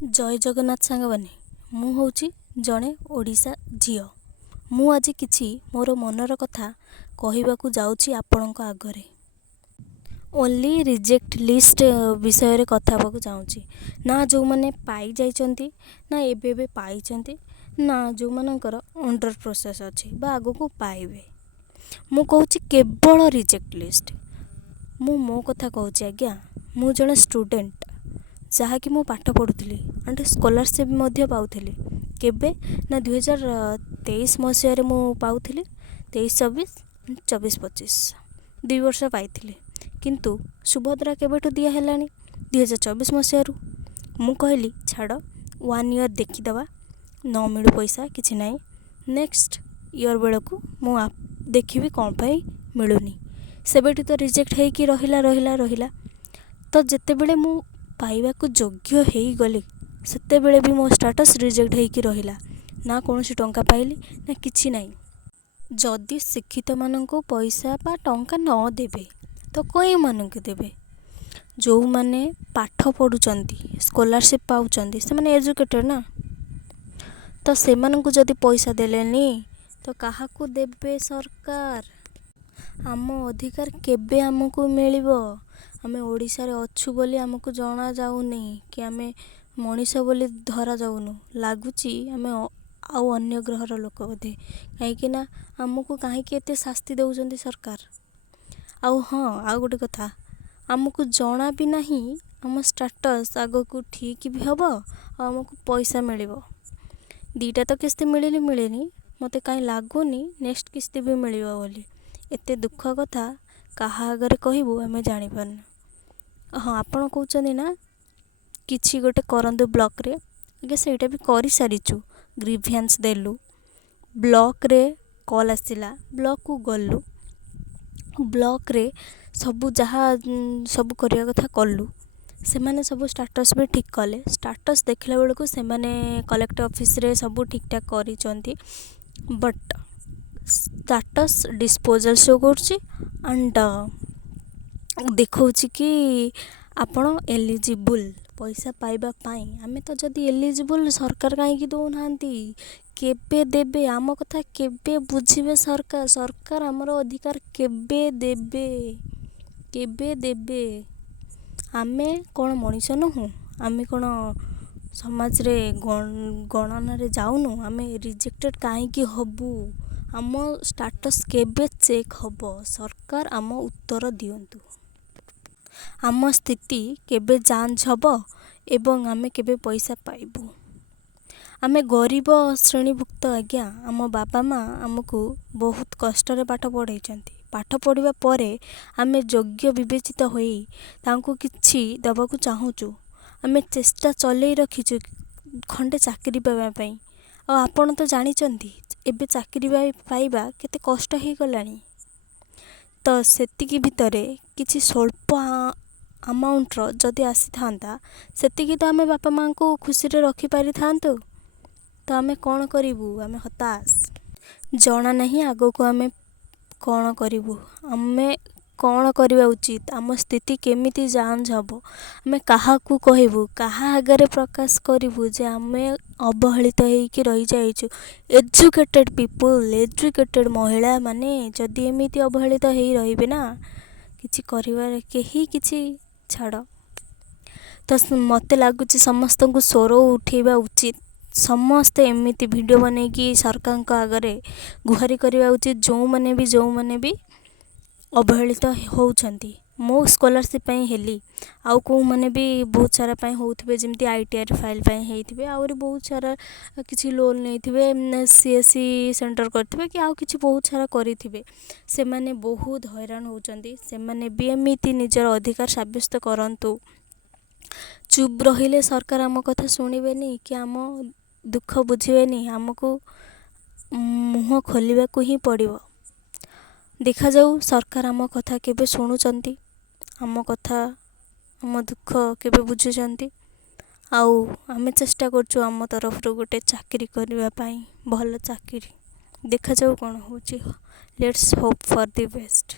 जय जगन्नाथ सांगवानी मु होची जड़े ओडिशा झियो। मु आज किछि मोर मनर कथा कहबाकू जाउची आपणक आगरे। ओनली रिजेक्ट लिस्ट विषय रे कथा बाकू जाउची ना जो माने पाई जाइचंती ना एबे पाइचंती ना जो मानकर अंडर प्रोसेस अछि बा आगो को पाइबे। मु कहूची केवल रिजेक्ट लिस्ट। मो कथा कहूची आज्ञा मु जने स्टूडेंट जहाँकि मु पाठ पढ़ुली एंड स्कॉलरशिप मध्य पाउथली केबे ना 2023 मसीह रे मु पाउथली 23-24 24-25 2 वर्ष पाइथली किंतु सुभद्रा केबेठु दिया हेलानी 2024 मसीह रु। मु कहली छाड़ 1 ईयर देखिदवा न मिलू पैसा किछि नाई नेक्स्ट ईयर बेलकू मु देखिबी कौन पाई मिलूनी सेबेठी तो रिजेक्ट हेकी रहिला तो जेते बेले मु पाइबा को योग्य हे गली सेते बेले भी मो स्टेटस रिजेक्ट हेकी रहिला ना कोनोसी टंका पाइली ना किछि नाई। जदि शिक्षित माननको पैसा बा टंका न देबे तो कोई मानके देबे जो माने पाठ पढुचंती स्कॉलरशिप पाउचंती से माने एजुकेटेड ना तो से माननको जदि पैसा देलेनी तो काहा को देबे सरकार। आम अधिकार केबे हमको मिलिबो आमे ओडिशा रे अछु बोली हमको जाना जाउनी कि आमे मनीष बोली धरा जाउनु लागुची आमे आउ अन्य ग्रहर लोक बोधे कहीं ना हमको कहीं एते शास्ति दउचंती सरकार। आउ हाँ आउ गोटे कथा हमको जाना भी नहीं हम स्टेटस आगो को ठीक भी हबो हमको पैसा मिलिबो दीटा तो किस्ती मिलेनी मते कहीं लागुनी नेक्स्ट किस्ती भी मिलिबो बोली एते दुख कथा कहा आगे कहबू आमे जानी पारना। हाँ आपण कहउचंदी ना किछि गोटे करंदु ब्लॉक रे आगे सेटा भी करि सारिचु ग्रीवेंस देलु ब्लॉक रे कॉल आसिला ब्लॉक को गलु ब्लॉक रे सब जहा सब करिया कथा कलु से माने सब स्टेटस भी ठीक कले स्टेटस देखला बेलको से माने कलेक्टर ऑफिस रे सब ठीक ठाक करिचंती बट स्टेटस डिस्पोजल शो करछि एंड देखौछि कि आपण एलिजिबल पैसा पाइबा पाई आमे तो जदी एलिजिबल सरकार काहे कि दो नांती केबे देबे आम कथा केबे बुझिबे सरकार हमरो अधिकार केबे देबे आमे कोन मनीष नहु आमे कोन समाज रे गणना रे जाउनु आमे रिजेक्टेड काहे कि हबु आम स्टेटस केबे चेक हबो सरकार आम उत्तर दियंतु आम स्थिति केबे जांच हबो एवं आमे केबे पैसा पाइबु। आमे गरीब श्रेणीभुक्त आज्ञा आम बापा माँ आमको बहुत कष्ट रे पाठ पढ़ाइचंती पाठ पढ़िबा परे आमे योग्य विवेचित होई तांको किछि दबाकू चाहूचु आमे चेष्टा चलै रखिचु खंडे चाकरी पाइबा पई आ आपण तो जानिचंती एबे चाकरी पाइबा केते कष्ट हे गलानी तो सेतिकी भितरे किछि स्वल्प अमाउंट रो जदि आसी थांता सेतिकी तो आमे बापा माँ को खुशी रे रखि पारि थांतो तो आमे कोन करिवु आमे हताश जाना नहीं आगो को आमे कोन करिवु आमे कोन करिवा उचित आम स्थिति केमिति जांच हबो आमे काहा को कहबू काहा आगरे प्रकाश करिवु जे आमे अवहेलित हेकी रही जाइछु। एजुकेटेड पीपल एजुकेटेड महिला माने जदि एमिति अवहेलित हेई रहिबे ना किछि करिवार केही किछि छाड़ तो मते लागुची समस्त को स्वर उठेबा उचित समस्ते एमिति वीडियो बने कि सरकार को आगरे गुहारी करवा उचित जो माने भी अवहेलित होउछंती मो स्कॉलरशिप पई हेली आउ को माने भी बहुत सारा पई होउथबे जेमति आईटीआर फाइल पई हेइथबे आउरी बहुत सारा किछि लोन नेइथबे सीएससी सेंटर करथबे कि आउ किछि बहुत सारा करिथबे से माने बहुत हैरान होउचंती से माने भी एमिति निजर अधिकार साब्यस्त करंतु चुप रहिले सरकार आम कथा सुनिबेनी कि आम दुख बुझिबेनी हमको मुह खोलिबा को ही पड़िबो देखा जाऊ सरकार आम कथा केबे सुनुचंती आम कथा आम दुख केबे बुझुचंती आउ आमे चेष्टा करछु आम तरफ रो गोटे चाकरी करबा पई भल चाकरी देखा जाऊ कोन होची let's hope for the best.